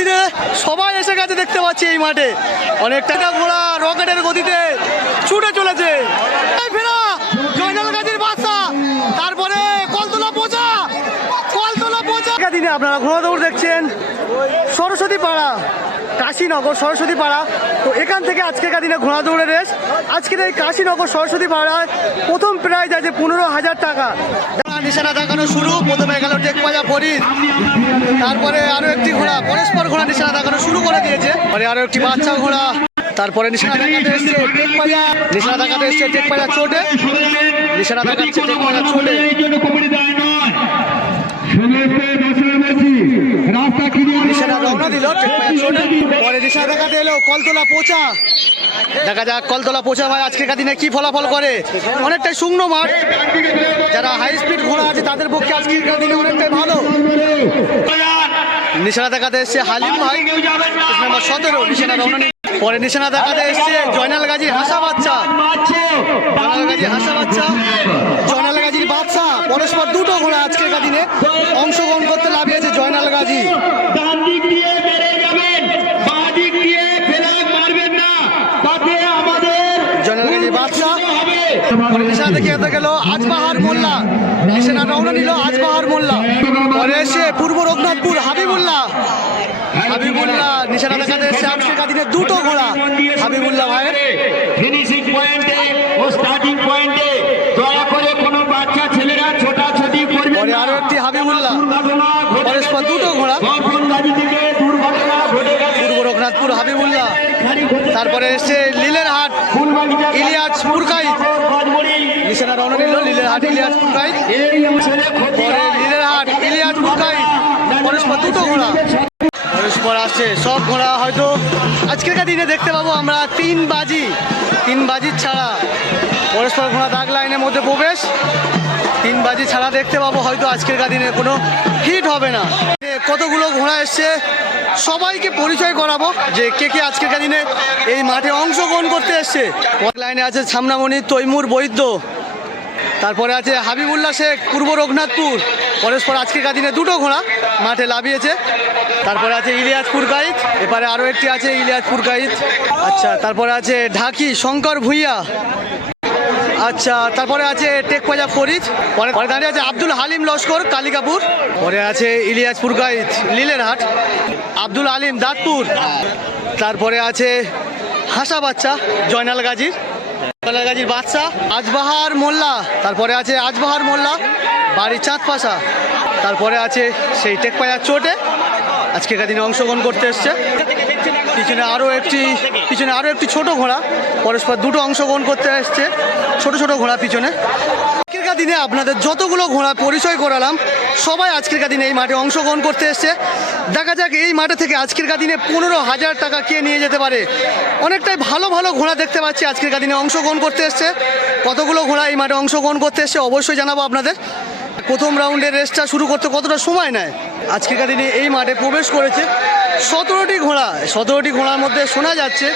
দিনে সবাই এসে গেছে দেখতে পাচ্ছি এই মাঠে। অনেক টাকা ঘোড়া রকেটের গতিতে ছুটে চলেছে। তারপরে কলতলা পচা কলতলা পচা দিনে আপনারা ঘোড়া দৌড় দেখছেন, সরস্বতী পাড়া, কাশীনগর সরস্বতী পাড়া। তো এখান থেকে আজকের দিনে ঘোড়া দৌড়ের রেস আজকের এই কাশীনগর সরস্বতী পাড়ায় প্রথম প্রাইজ আছে পনেরো হাজার টাকা। নিশানা দেখানো শুরু, প্রথমে গেল টেক পাজা ফরিদ। তারপরে আরও একটি ঘোড়া, পরস্পর ঘোড়া নিশানা দেখানো শুরু করে দিয়েছে। পরে আরও একটি বাচ্চা ঘোড়া, তারপরে নিশানা দেখাতে এসছে টেক পাজা নিশানা দেখাতে এসছে টেক পাজা চোটে। নিশানা দেখাচ্ছে টেক পাজা চোটে। দেখা যাক কলতলা পোচা ভাই আজকের দিনে কি ফলাফল করে। অনেকটাই শুকনো মাঠ। যারা হাই স্পিড ঘোড়া আছে তাদের পক্ষে আজকের দিনে অনেকটাই ভালো। নিশানা দেখাতে এসছে হালিম ভাই। নাম্বার সতেরো নিশানা রওনা পরে নিশানা দেখাতে এসছে জয়নাল গাজী হাসা বাচ্চা। জয়নাল গাজী হাসা বাচ্চা। পরস্পর দুটো ঘোড়া আজকের দিনে অংশগ্রহণ করতে লাভিয়েছে জয়নাল গাজী। পরে নিশানা দেখে এতে গেল আজবাহার মোল্লা। নিশানা রওনা নিল আজবাহার মোল্লা। পরে এসে পূর্ব রঘুনাথপুর হাবিবুল্লাহ। হাবিবুল্লাহ নিশানা দেখাতে এসছে আজকের দিনে দুটো ঘোড়া হাবিবুল্লাহ ভাইয়ের। ফিনিশিং পয়েন্টে ও স্টার্টিং পয়েন্টে দয়া করে কোনো বাচ্চা ছেলেরা ছোটাছুটি করবেন পরে না আরও একটি হাবিবুল্লাহ দুর্ঘটনা ঘটে পরস্পর দুটো ঘোড়া গফনগাজী থেকে দুর্ঘটনা ঘটে গেছে পূর্ব রঘুনাথপুর হাবিবুল্লাহ খালি ঘটে তারপরে এসছে লিলের হাট ইলিয়াজ পুরকাই। নিশানা রওনা নিল লিলের হাট ইলিয়াস পুরকাই। পরে। লিলের হাট ইলিয়াজ পুরকাই দুটো ঘোড়া। পরস্পর আসছে। সব ঘোড়া হয়তো আজকের দিনে দেখতে পাবো আমরা তিন বাজি, তিন বাজির ছাড়া। পরস্পর ঘোড়া দাগ লাইনের মধ্যে প্রবেশ। তিন বাজি ছাড়া দেখতে পাবো, হয়তো আজকের দিনে কোনো হিট হবে না। কতগুলো ঘোড়া এসছে? সবাইকে পরিচয় করাবো যে কে কে আজকের দিনে এই মাঠে অংশগ্রহণ করতে এসছে। লাইনে আছে সামনামণি তৈমুর বৈদ্য। তারপরে আছে হাবিবুল্লাহ শেখ, পূর্ব রঘুনাথপুর। পরস্পর আজকের দিনে দুটো ঘোড়া মাঠে লাভিয়েছে। তারপরে আছে ইলিয়াসপুর গাইড এবারে আরও একটি আছে ইলিয়াসপুর গাইড। আচ্ছা তারপরে আছে ঢাকি, শঙ্কর ভুইয়া। আচ্ছা তারপরে আছে টেকপাজা ফরিদ। পরে পরে দাঁড়িয়ে আছে আব্দুল হালিম লস্কর, কালিকাপুর। পরে আছে ইলিয়াসপুর গাইড, লিলেরহাট। আব্দুল আলিম দাঁতপুর। তারপরে আছে হাসা বাচ্চা, জয়নাল গাজীর। জয়নাল গাজীর বাচ্চা আজবাহার মোল্লা। তারপরে আছে আজবাহার মোল্লা। বাড়ি চাঁদপাশা তারপরে আছে সেই টেকপাজার চোটে। আজকের দিনে অংশগ্রহণ করতে এসছে। পিছনে আরও একটি, পিছনে আরও একটি ছোট ঘোড়া। পরস্পর দুটো অংশগ্রহণ করতে এসছে। ছোট ছোট ঘোড়া পিছনে। আজকের দিনে আপনাদের যতগুলো ঘোড়া পরিচয় করালাম, সবাই আজকের দিনে এই মাঠে অংশগ্রহণ করতে এসছে। দেখা যাক এই মাঠে থেকে আজকের দিনে পনেরো হাজার টাকা কে নিয়ে যেতে পারে। অনেকটাই ভালো ভালো ঘোড়া দেখতে পাচ্ছি আজকের দিনে অংশগ্রহণ করতে এসছে। কতগুলো ঘোড়া এই মাঠে অংশগ্রহণ করতে এসছে অবশ্যই জানাব আপনাদের। প্রথম রাউন্ডের রেসটা শুরু করতে কতটা সময় নেয়? আজকের দিনে এই মাঠে প্রবেশ করেছে সতেরোটি ঘোড়া। সতেরোটি ঘোড়ার মধ্যে শোনা যাচ্ছে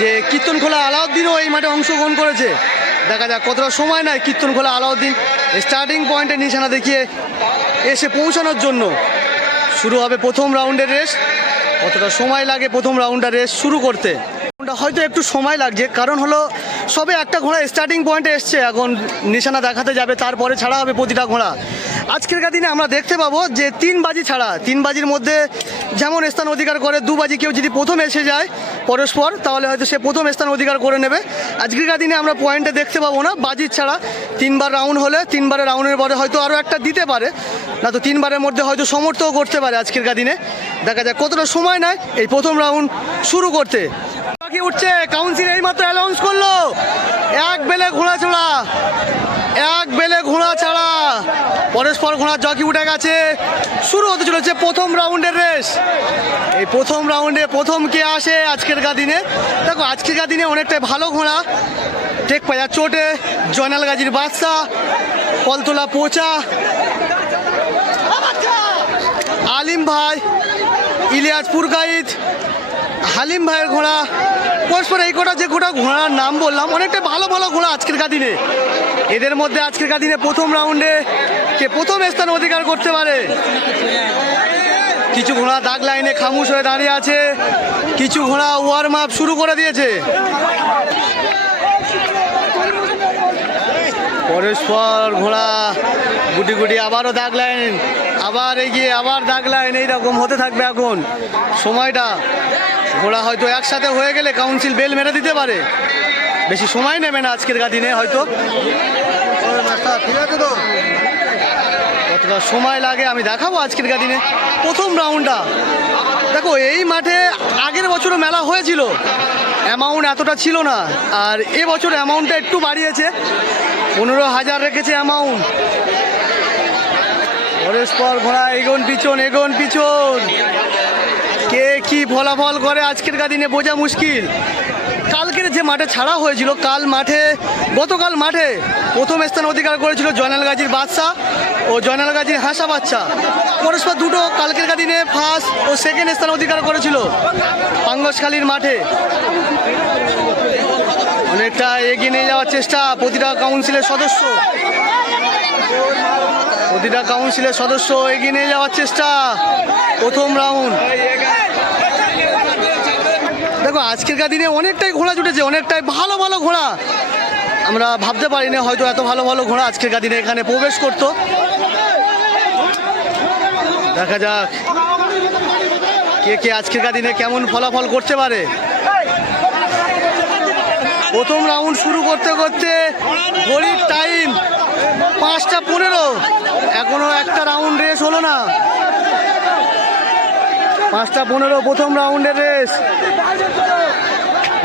যে কীর্তন খোলা আলাউদ্দিনও এই মাঠে অংশগ্রহণ করেছে। দেখা যাক কতটা সময় নেয় কীর্তন খোলা আলাউদ্দিন স্টার্টিং পয়েন্টে নিশানা দেখিয়ে এসে পৌঁছানোর জন্য। শুরু হবে প্রথম রাউন্ডের রেস। কতটা সময় লাগে প্রথম রাউন্ডের রেস শুরু করতে? হয়তো একটু সময় লাগছে, কারণ হলো সবে একটা ঘোড়া স্টার্টিং পয়েন্টে এসছে। এখন নিশানা দেখাতে যাবে, তারপরে ছাড়া হবে প্রতিটা ঘোড়া। আজকের দিনে আমরা দেখতে পাবো যে তিন বাজি ছাড়া, তিন বাজির মধ্যে যেমন স্থান অধিকার করে, দু বাজি কেউ যদি প্রথম এসে যায় পরস্পর, তাহলে হয়তো সে প্রথম স্থান অধিকার করে নেবে। আজকের দিনে আমরা পয়েন্টে দেখতে পাবো না বাজির ছাড়া। তিনবার রাউন্ড হলে তিনবারের রাউন্ডের পরে হয়তো আরও একটা দিতে পারে না তো তিনবারের মধ্যে হয়তো সমর্থও করতে পারে আজকের দিনে। দেখা যায় কতটা সময় নেয় এই প্রথম রাউন্ড শুরু করতে। কি উঠছে কাউন্সিল এইমাত্র অ্যানাউন্স করল। এক বেলে ঘোড়া ছোড়া, এক বেলে ঘোড়া ছাড়া। পরস্পর ঘোড়া জকি উঠে গেছে। শুরু হতে চলেছে প্রথম রাউন্ডের রেস এই প্রথম রাউন্ডে প্রথম কে আসে আজকের গা দিনে? দেখো আজকের গা দিনে অনেকটাই ভালো ঘোড়া। টেক পাজা চোটে, জয়নাল গাজীর বাদশা, কলতলা পোচা আলিম ভাই, ইলিয়াসপুর গাইড হালিম ভাইয়ের ঘোড়া, পরস্পর এই কটা, যে গোটা ঘোড়ার নাম বললাম, অনেকটা ভালো ভালো ঘোড়া আজকের দিনে এদের মধ্যে আজকের দিনে প্রথম রাউন্ডে কে প্রথম স্থান অধিকার করতে পারে? কিছু ঘোড়া দাগ লাইনে খামুশ হয়ে দাঁড়িয়ে আছে, কিছু ঘোড়া ওয়ার্ম আপ শুরু করে দিয়েছে। পরস্পর ঘোড়া গুটি গুটি, আবারও দাগ লাইন, আবার এগিয়ে, আবার দাগ লাইন, এইরকম হতে থাকবে এখন সময়টা। ঘোড়া হয়তো একসাথে হয়ে গেলে কাউন্সিল বেল মেরে দিতে পারে। বেশি সময় নেবে না আজকের দিনে হয়তো। কতটা সময় লাগে আমি দেখাবো আজকের দিনে। প্রথম রাউন্ডটা দেখো, এই মাঠে আগের বছরও মেলা হয়েছিল। অ্যামাউন্ট এতটা ছিল না। আর এবছর অ্যামাউন্টটা একটু বাড়িয়েছে। পনেরো হাজার রেখেছে অ্যামাউন্ট পরস্পর ঘোড়া, এগোন পিছন এগোন পিছন। কে কি ফলাফল করে আজকের দিনে বোঝা মুশকিল। কালকের যে মাঠে ছাড়া হয়েছিল, কাল মাঠে, গতকাল মাঠে প্রথম স্থান অধিকার করেছিল জয়নাল গাজীর বাদশা ও জয়নাল গাজীর হাসা বাচ্চা পরস্পর দুটো কালকের দিনে ফার্স্ট ও সেকেন্ড স্থান অধিকার করেছিল পাঙ্গসখালীর মাঠে। অনেকটা এগিয়ে নিয়ে যাওয়ার চেষ্টা প্রতিটা কাউন্সিলের সদস্য। প্রতিটা কাউন্সিলের সদস্য এগিয়ে নিয়ে যাওয়ার চেষ্টা। প্রথম রাউন্ড। দেখো, আজকেরকার দিনে অনেকটাই ঘোড়া জুটেছে, অনেকটাই ভালো ভালো ঘোড়া। আমরা ভাবতে পারি না হয়তো এত ভালো ভালো ঘোড়া আজকেরকার দিনে এখানে প্রবেশ করতো। দেখা যাক কে কে আজকেরকার দিনে কেমন ফলাফল করতে পারে। প্রথম রাউন্ড শুরু করতে করতে ঘড়ির টাইম পাঁচটা পনেরো। এখনও একটা রাউন্ড রেস হলো না। পাঁচটা পনেরো, প্রথম রাউন্ডের রেস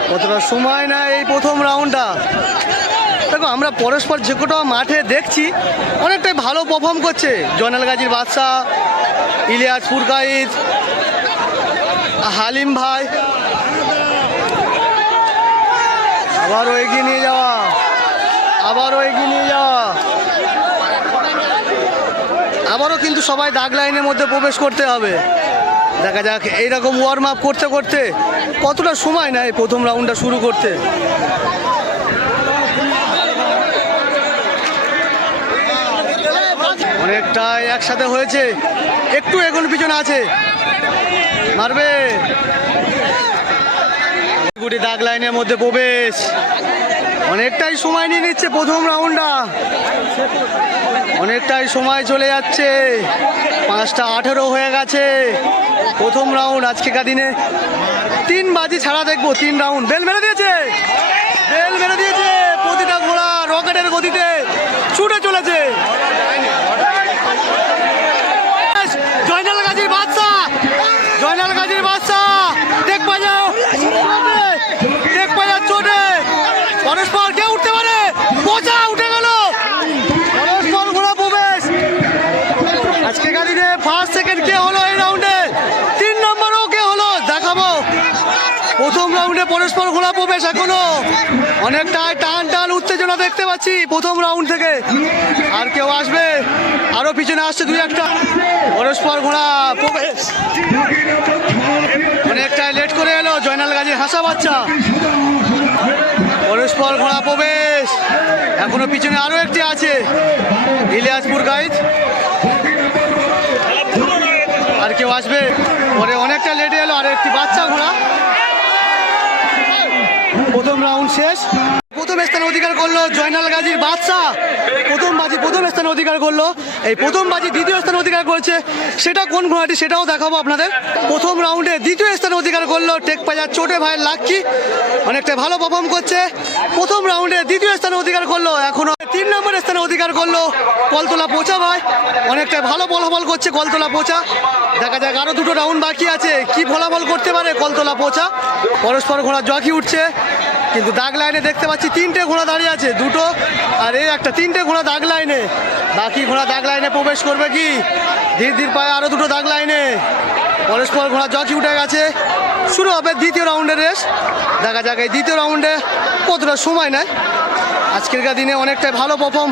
কতটা সময় না এই প্রথম রাউন্ডটা দেখো, আমরা পরস্পর যে কটা মাঠে দেখছি, অনেকটাই ভালো পারফর্ম করছে। জয়নাল গাজীর বাদশাহ, ইলিয়াস ফুরকাইদ হালিম ভাই। আবারও এগিয়ে নিয়ে যাওয়া আবারও এগিয়ে নিয়ে যাওয়া। আবারও কিন্তু সবাই দাগ লাইনের মধ্যে প্রবেশ করতে হবে। দেখা যাক এইরকম ওয়ার্ম আপ করতে করতে কতটা সময় নেয় প্রথম রাউন্ডটা শুরু করতে। অনেকটাই একসাথে হয়েছে। একটু এগুন, পিছনে আছে। মারবে। গুটি দাগ লাইনের মধ্যে প্রবেশ। অনেকটাই সময় নিয়ে নিচ্ছে প্রথম রাউন্ডটা। অনেকটাই সময় চলে যাচ্ছে। পাঁচটা আঠেরো হয়ে গেছে। প্রথম রাউন্ড আজকেকার দিনে। তিন বাজি ছাড়া দেখব, তিন রাউন্ড। বেল মেরে দিয়েছে! বেল মেরে দিয়েছে প্রতিটা ঘোড়া রকেটের গতিতে ছুটে চলেছে জয়নাল গাজীর বাদশা জয়নাল গাজীর বাদশা দেখ বাজাও দেখ বাজাও চোটে পরস্পর কে উঠতে পারে বোঝা উঠে গেল পরস্পর ঘোড়া প্রবেশ আজকে গাড়িতে ফার্স্ট সেকেন্ড কে হলো এই রাউন্ডে তিন নম্বরও কে হলো দেখাবো প্রথম রাউন্ডে পরস্পর ঘোড়া প্রবেশ এখনও। অনেকটাই টান টান উত্তেজনা দেখতে পাচ্ছি প্রথম রাউন্ড থেকে। আর কেউ আসবে, আরও পিছনে আসছে দুই একটা। পরস্পর ঘোড়া প্রবেশ। অনেকটাই লেট করে এলো, জয়নাল গাজীর হাসা বাচ্চা। পরস্পর ঘোড়া প্রবেশ। এখনও পিছনে আরও একটি আছে, ইলিয়াসপুর গাইজ আর কেউ আসবে, পরে অনেকটা লেটে এলো, আর একটি বাচ্চা ঘোড়া প্রথম রাউন্ড শেষ। প্রথম স্থান অধিকার করল জয়নাল গাজীর বাদশাহ। প্রথম বাজি, প্রথম স্থান অধিকার করল। এই প্রথম বাজি দ্বিতীয় স্থান অধিকার করেছে। সেটা কোন ঘোড়াটি সেটাও দেখাবো আপনাদের। প্রথম রাউন্ডে দ্বিতীয় স্থান অধিকার করল টেক পাজার চোটে ভাইয়ের লাক্কি অনেকটা ভালো পারফর্ম করছে। প্রথম রাউন্ডে দ্বিতীয় স্থান অধিকার করল এখনও। তিন নম্বর স্থানে অধিকার করল কলতলা পোচা ভাই। অনেকটা ভালো ফলাফল করছে কলতলা পোচা। দেখা যাক আরও দুটো রাউন্ড বাকি আছে। কি ফলাফল করতে পারে কলতলা পোচা? পরস্পর ঘোড়া জকি উঠছে। কিন্তু দাগ লাইনে দেখতে পাচ্ছি, তিনটে ঘোড়া দাঁড়িয়ে আছে, দুটো আর এই একটা, তিনটে ঘোড়া দাগ লাইনে। বাকি ঘোড়া দাগ লাইনে প্রবেশ করবে কি? ধীর ধীর পায়ে আরও দুটো দাগ লাইনে। পরস্পর ঘোড়া জকি উঠে গেছে। শুরু হবে দ্বিতীয় রাউন্ডের রেস। দেখা যাক এই দ্বিতীয় রাউন্ডে কতটা সময় নেয়। আজকেরকার দিনে অনেকটাই ভালো পারফর্ম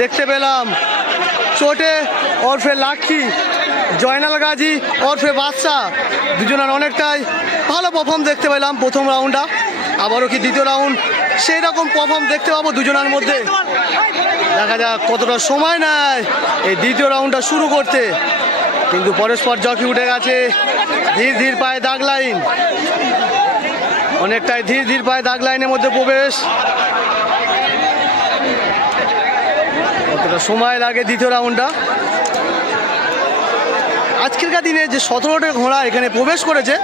দেখতে পেলাম চোটে ওরফে লাক্ষী জয়নাল গাজী, ওরফে বাদশা দুজনের অনেকটাই ভালো পারফর্ম দেখতে পেলাম প্রথম রাউন্ডটা। আবারও কি দ্বিতীয় রাউন্ড? সেই রকম পারফর্ম দেখতে পাবো দুজনের মধ্যে। দেখা যাক কতটা সময় নেয় এই দ্বিতীয় রাউন্ডটা শুরু করতে। কিন্তু পরস্পর জকি উঠে গেছে। ধীর ধীর পায়ে দাগ লাইন অনেকটাই ধীর ধীর পায়ে দাগ লাইনের মধ্যে প্রবেশ। কতটা সময় লাগে দ্বিতীয় রাউন্ডটা? আজকেরকার দিনে যে সতেরোটা ঘোড়া এখানে প্রবেশ করেছে,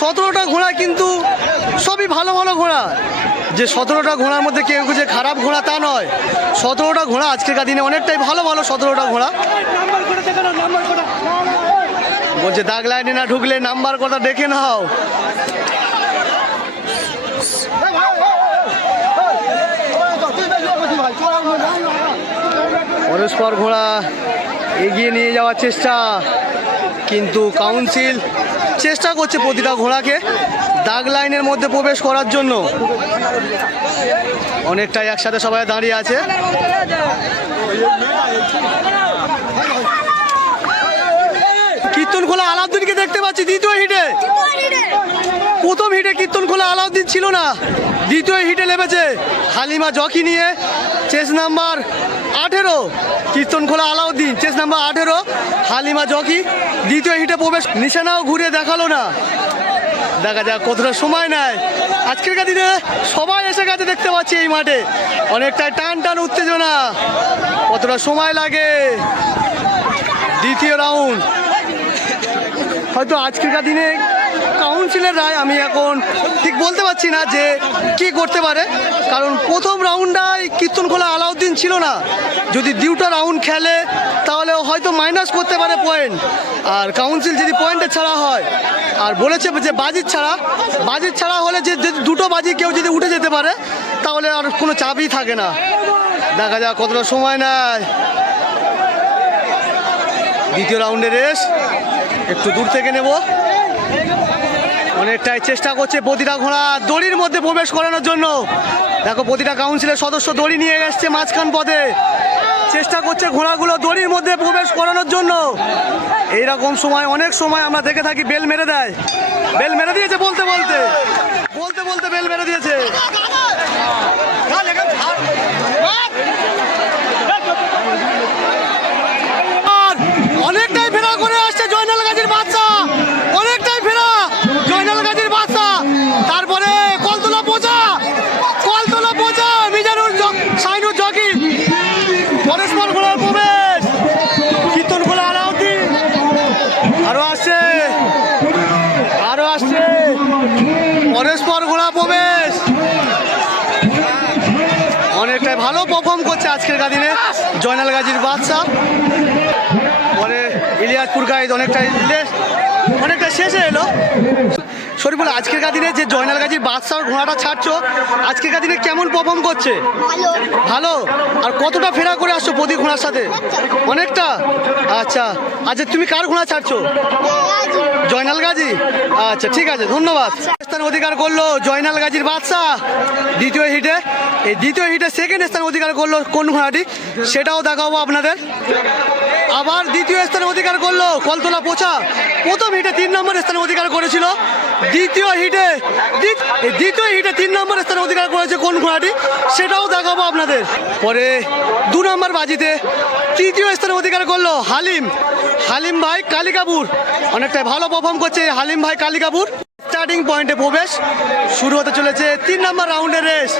সতেরোটা ঘোড়া কিন্তু সবই ভালো ভালো ঘোড়া। যে সতেরোটা ঘোড়ার মধ্যে কেউ যে খারাপ ঘোড়া তা নয়। সতেরোটা ঘোড়া আজকেরকার দিনে অনেকটাই ভালো ভালো সতেরোটা ঘোড়া। বলছে, দাগ লাইনে না ঢুকলে নাম্বার কথা দেখে নাও। পরস্পর ঘোড়া এগিয়ে নিয়ে যাওয়ার চেষ্টা। কিন্তু কাউন্সিল চেষ্টা করছে প্রতিটা ঘোড়াকে দাগ লাইনের মধ্যে প্রবেশ করার জন্য। অনেকটাই একসাথে সবাই দাঁড়িয়ে আছে। কীর্তন খোলা আলাউদ্দিনকে দেখতে পাচ্ছি, দ্বিতীয় হিটে। প্রথম হিটে কীর্তন খোলা আলাউদ্দিন ছিল না। দ্বিতীয় হিটে নেমেছে হালিমা জকি নিয়ে, চেস নাম্বার আঠেরো। কীর্তন খোলা আলাউদ্দিন, চেস নাম্বার আঠেরো, হালিমা জকি। দ্বিতীয় হিটে প্রবেশ, নিশানাও ঘুরে দেখাল না। দেখা যাক কতটা সময় নেয়। আজকের দিনে সবাই এসে গেছে দেখতে পাচ্ছি এই মাঠে। অনেকটাই টান টান উত্তেজনা। কতটা সময় লাগে? দ্বিতীয় রাউন্ড। হয়তো আজকেরকার দিনে কাউন্সিলের রায় আমি এখন ঠিক বলতে পারছি না যে কি করতে পারে। কারণ প্রথম রাউন্ডটাই কীর্তনখোলা আলাউদ্দিন ছিল না। যদি দুটা রাউন্ড খেলে, তাহলে হয়তো মাইনাস করতে পারে পয়েন্ট আর কাউন্সিল যদি পয়েন্টে ছাড়া হয়, আর বলেছে যে বাজির ছাড়া বাজির ছাড়া হলে যে দুটো বাজি কেউ যদি উঠে যেতে পারে, তাহলে আর কোনো চাপই থাকে না। দেখা যাক কতটা সময় নেয়। দ্বিতীয় রাউন্ডের রেস একটু দূর থেকে নেব। অনেকটাই চেষ্টা করছে প্রতিটা ঘোড়া দড়ির মধ্যে প্রবেশ করানোর জন্য। দেখো প্রতিটা কাউন্সিলের সদস্য দড়ি নিয়ে এসছে মাঝখান পথে। চেষ্টা করছে ঘোড়াগুলো দড়ির মধ্যে প্রবেশ করানোর জন্য। এইরকম সময়, অনেক সময় আমরা দেখে থাকি বেল মেরে দেয়। বেল মেরে দিয়েছে বলতে বলতে। বলতে বলতে বেল মেরে দিয়েছে আর অনেকটাই ফেরা করে আসছে জয়নাল গাজীর বাচ্চা অনেকটাই ফেরা জয়নাল গাজীর বাচ্চা তারপরে কলতলা পোচা কলতলা পোচা মিজানুর জ- সাইনুর জকি পরস্পর ঘোড়ার প্রবেশ কীর্তন খোলা আলাউদ্দিন আরও আসছে আরও আসছে পরস্পর ঘোড়া প্রবেশ অনেকটাই ভালো পারফর্ম করছে আজকের দিনে জয়নাল গাজীর বাদশাহ পরে ইলিয়াসপুর গাইজ অনেকটাই অনেকটা অনেকটা শেষে এলো। শরীফুল আজকের দিনে যে জয়নাল গাজীর বাদশাহ ঘোড়াটা ছাড়ছো আজকের দিনে কেমন পারফর্ম করছে? ভালো। ভালো? আর কতটা ফেরা করে আসছো প্রতি ঘোড়ার সাথে? অনেকটা? আচ্ছা। আচ্ছা তুমি কার ঘোড়া ছাড়ছো? জয়নাল গাজী? আচ্ছা ঠিক আছে, ধন্যবাদ। স্থান অধিকার করল জয়নাল গাজীর বাদশাহ। দ্বিতীয় হিটে, এই দ্বিতীয় হিটে সেকেন্ড স্থান অধিকার করল কোন ঘোড়াটি? সেটাও দেখাবো আপনাদের। আবার দ্বিতীয় স্থানে অধিকার করল কলতলা পোছা প্রথম হিটে তিন নম্বর স্থানে অধিকার করেছিল। দ্বিতীয় হিটে দ্বিতীয় হিটে তিন নম্বর স্থানে অধিকার করেছে কোন ঘোড়াটি? সেটাও দেখাবো আপনাদের। পরে দু নম্বর বাজিতে তৃতীয় স্থানে অধিকার করল হালিম। হালিম ভাই কালিকাপুর। অনেকটাই ভালো পারফর্ম করছে হালিম ভাই কালিকাপুর। স্টার্টিং পয়েন্টে প্রবেশ। শুরু হতে চলেছে তিন নম্বর রাউন্ডের রেস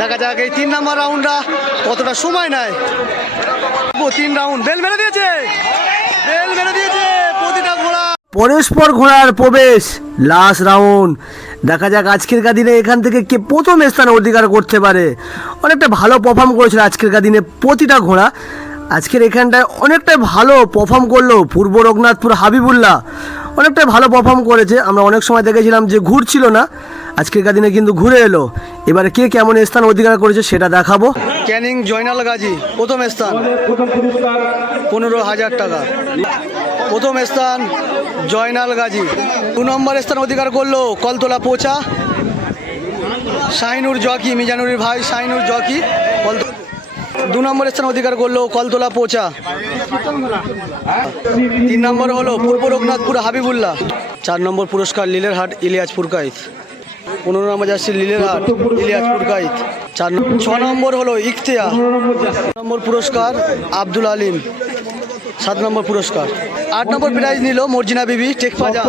দেখা যাক এই তিন নম্বর রাউন্ডটা কতটা সময় নেয়। তিন রাউন্ড বেল মেরে দিয়েছে। বেল মেরে দিয়েছে প্রতিটা ঘোড়া। পরস্পর ঘোড়ার প্রবেশ। লাস্ট রাউন্ড দেখা যাক আজকের দিনে এখান থেকে কে প্রথম স্থান অধিকার করতে পারে। অনেকটা ভালো পারফর্ম করেছিল আজকের দিনে প্রতিটা ঘোড়া। আজকের এখানটায় অনেকটাই ভালো পারফর্ম করল পূর্ব রঘুনাথপুর হাবিবুল্লাহ। অনেকটাই ভালো পারফর্ম করেছে। আমরা অনেক সময় দেখেছিলাম যে ঘুরছিল না। আজকের দিনে কিন্তু ঘুরে এলো। এবারে কে কেমন স্থান অধিকার করেছে সেটা দেখাবো। ক্যানিং জয়নাল গাজী, প্রথম স্থান। পনেরো হাজার টাকা। প্রথম স্থান জয়নাল গাজী। দু নম্বর স্থান অধিকার করল কলতলা পোচা শাহিনুর জকি, মিজানুরের ভাই শাহিনুর জকি কলত- দু নম্বর স্থান অধিকার করল কলতলা পোচা তিন নম্বর হলো পূর্ব রঘুনাথপুর হাবিবুল্লাহ। চার নম্বর পুরস্কার লীলেরহাট ইলিয়াজপুর কাইত। পনেরো নম্বর যাচ্ছে লীলেরহাট ইলিয়াজপুর কাইত। চার ছ নম্বর হলো ইখতিয়ার। নম্বর পুরস্কার আব্দুল আলিম। সাত নম্বর পুরস্কার। আট নম্বর প্রাইজ নিল মর্জিনা বিবি টেকফাজা